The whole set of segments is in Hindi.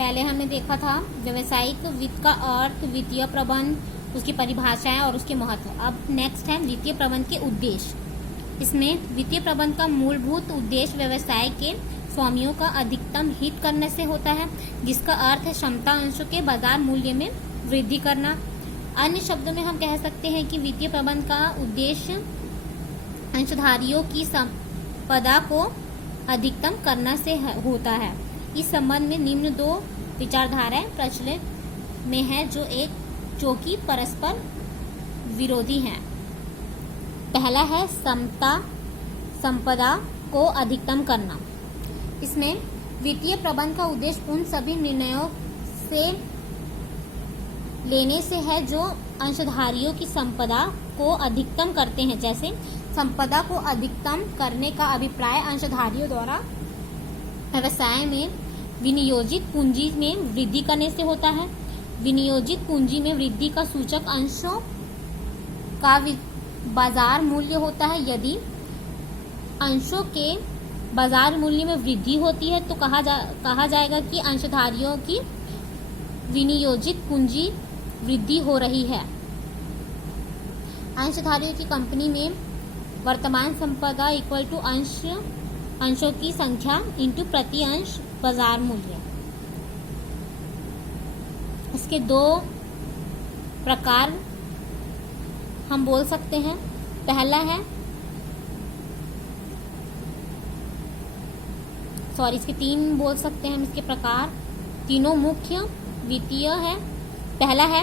पहले हमने देखा था व्यवसायिक वित्त का अर्थ, वित्तीय प्रबंध, उसकी परिभाषाएं और उसके महत्व। अब नेक्स्ट है वित्तीय प्रबंध के उद्देश्य। इसमें वित्तीय प्रबंध का मूलभूत उद्देश्य व्यवसाय के स्वामियों का अधिकतम हित करने से होता है, जिसका अर्थ है क्षमता अंशों के बाजार मूल्य में वृद्धि करना। अन्य शब्दों में हम कह सकते हैं कि वित्तीय प्रबंध का उद्देश्य अंशधारियों की संपदा को अधिकतम करना से होता है। इस संबंध में निम्न दो विचारधाराएं प्रचलित में है जो कि परस्पर विरोधी हैं। पहला है समता संपदा को अधिकतम करना। इसमें वित्तीय प्रबंध का उद्देश्य उन सभी निर्णयों से लेने से है जो अंशधारियों की संपदा को अधिकतम करते हैं। जैसे संपदा को अधिकतम करने का अभिप्राय अंशधारियों द्वारा व्यवसाय में विनियोजित पूंजी में वृद्धि करने से होता है। विनियोजित पूंजी में वृद्धि का सूचक अंशों का बाजार मूल्य होता है। यदि अंशों के बाजार मूल्य में वृद्धि होती है तो कहा जाएगा कि अंशधारियों की विनियोजित पूंजी वृद्धि हो रही है। अंशधारियों की कंपनी में वर्तमान संपदा इक्वल टू अंशों की संख्या इंटू प्रति अंश बाजार मूल्य। इसके दो प्रकार हम बोल सकते हैं। पहला है इसके तीन बोल सकते हैं हम इसके प्रकार। तीनों मुख्य वित्तीय है। पहला है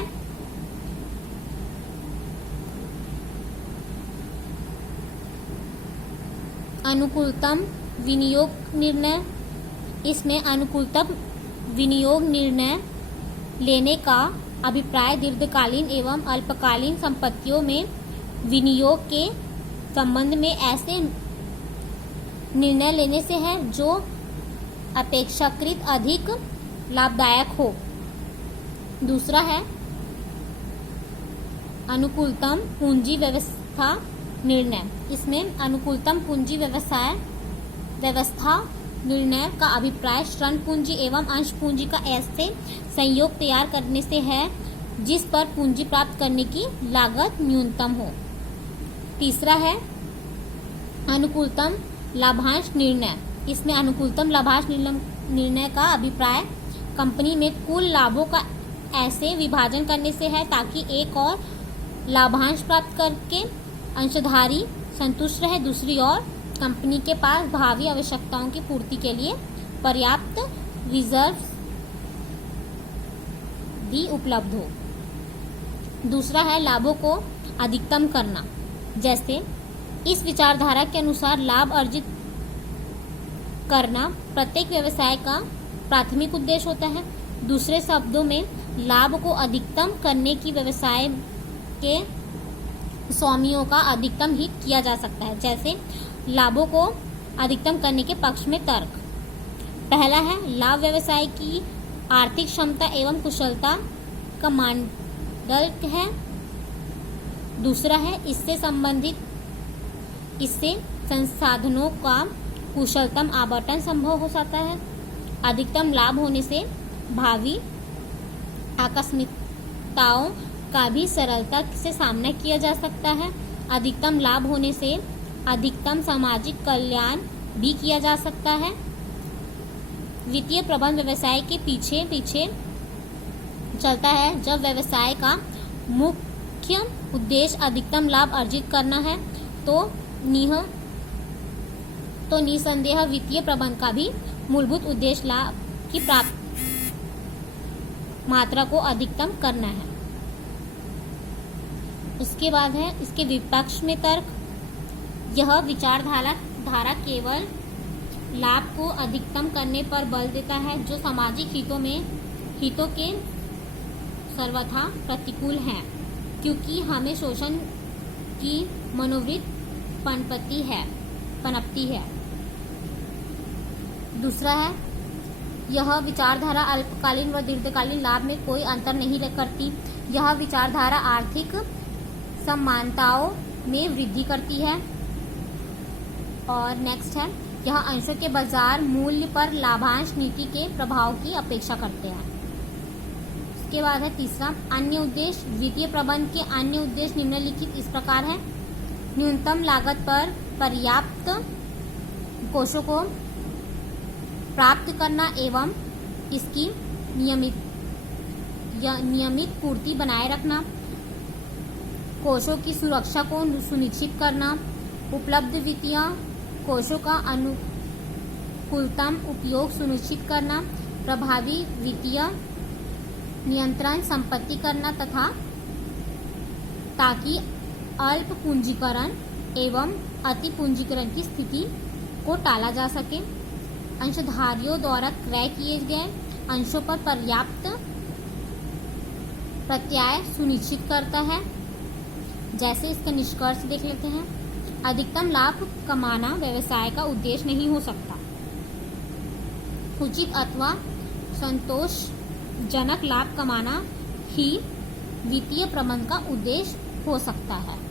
अनुकूलतम विनियोग निर्णय। इसमें अनुकूलतम विनियोग निर्णय लेने का अभिप्राय दीर्घकालीन एवं अल्पकालीन संपत्तियों में विनियोग के संबंध में ऐसे निर्णय लेने से है जो अपेक्षाकृत अधिक लाभदायक हो। दूसरा है अनुकूलतम पूंजी व्यवस्था निर्णय। इसमें अनुकूलतम पूंजी व्यवस्था निर्णय का अभिप्राय ऋण पूंजी एवं अंश पूंजी का ऐसे संयोग तैयार करने से है जिस पर पूंजी प्राप्त करने की लागत न्यूनतम हो। तीसरा है अनुकूलतम लाभांश निर्णय। इसमें अनुकूलतम लाभांश निर्णय का अभिप्राय कंपनी में कुल लाभों का ऐसे विभाजन करने से है ताकि एक और लाभांश प्राप्त करके अंशधारी संतुष्ट रहे, दूसरी ओर कंपनी के पास भावी आवश्यकताओं की पूर्ति के लिए पर्याप्त रिजर्व भी उपलब्ध हो। दूसरा है लाभों को अधिकतम करना। जैसे इस विचारधारा के अनुसार लाभ अर्जित करना प्रत्येक व्यवसाय का प्राथमिक उद्देश्य होता है। दूसरे शब्दों में लाभ को अधिकतम करने की व्यवसाय के स्वामियों का अधिकतम हित किया जा सकता है। जैसे लाभों को अधिकतम करने के पक्ष में तर्क। पहला है लाभ व्यवसाय की आर्थिक क्षमता एवं कुशलता का मानदंड है। दूसरा है इससे संसाधनों का कुशलतम आवंटन संभव हो सकता है। अधिकतम लाभ होने से भावी आकस्मिकताओं का भी सरलता से सामना किया जा सकता है। अधिकतम लाभ होने से अधिकतम सामाजिक कल्याण भी किया जा सकता है। वित्तीय प्रबंध व्यवसाय के पीछे पीछे चलता है। जब व्यवसाय का मुख्य उद्देश्य अधिकतम लाभ अर्जित करना है तो निसंदेह वित्तीय प्रबंध का भी मूलभूत उद्देश्य लाभ की प्राप्त मात्रा को अधिकतम करना है। उसके बाद है इसके विपक्ष में तर्क। यह विचारधारा केवल लाभ को अधिकतम करने पर बल देता है जो सामाजिक हितों के सर्वथा प्रतिकूल हैं, क्योंकि हमें शोषण की मनोवृत्ति पनपती है। दूसरा है यह विचारधारा अल्पकालीन व दीर्घकालीन लाभ में कोई अंतर नहीं करती। यह विचारधारा आर्थिक समानताओं में वृद्धि करती है। और नेक्स्ट है यह अंशों के बाजार मूल्य पर लाभांश नीति के प्रभाव की अपेक्षा करते हैं। इसके बाद है तीसरा, अन्य उद्देश्य। वित्तीय प्रबंध के अन्य उद्देश्य निम्नलिखित इस प्रकार है। न्यूनतम लागत पर पर्याप्त कोषों को प्राप्त करना एवं इसकी नियमित पूर्ति बनाए रखना, कोषों की सुरक्षा को सुनिश्चित करना, उपलब्ध वित्तीय कोषों का अनुकूलतम उपयोग सुनिश्चित करना, प्रभावी वित्तीय नियंत्रण संपत्ति करना तथा ताकि अल्प पूंजीकरण एवं अति पूंजीकरण की स्थिति को टाला जा सके। अंशधारियों द्वारा क्रय किए गए अंशों पर पर्याप्त प्रत्याय सुनिश्चित करता है। जैसे इसका निष्कर्ष देख लेते हैं। अधिकतम लाभ कमाना व्यवसाय का उद्देश्य नहीं हो सकता। उचित अथवा संतोषजनक लाभ कमाना ही वित्तीय प्रबंधन का उद्देश्य हो सकता है।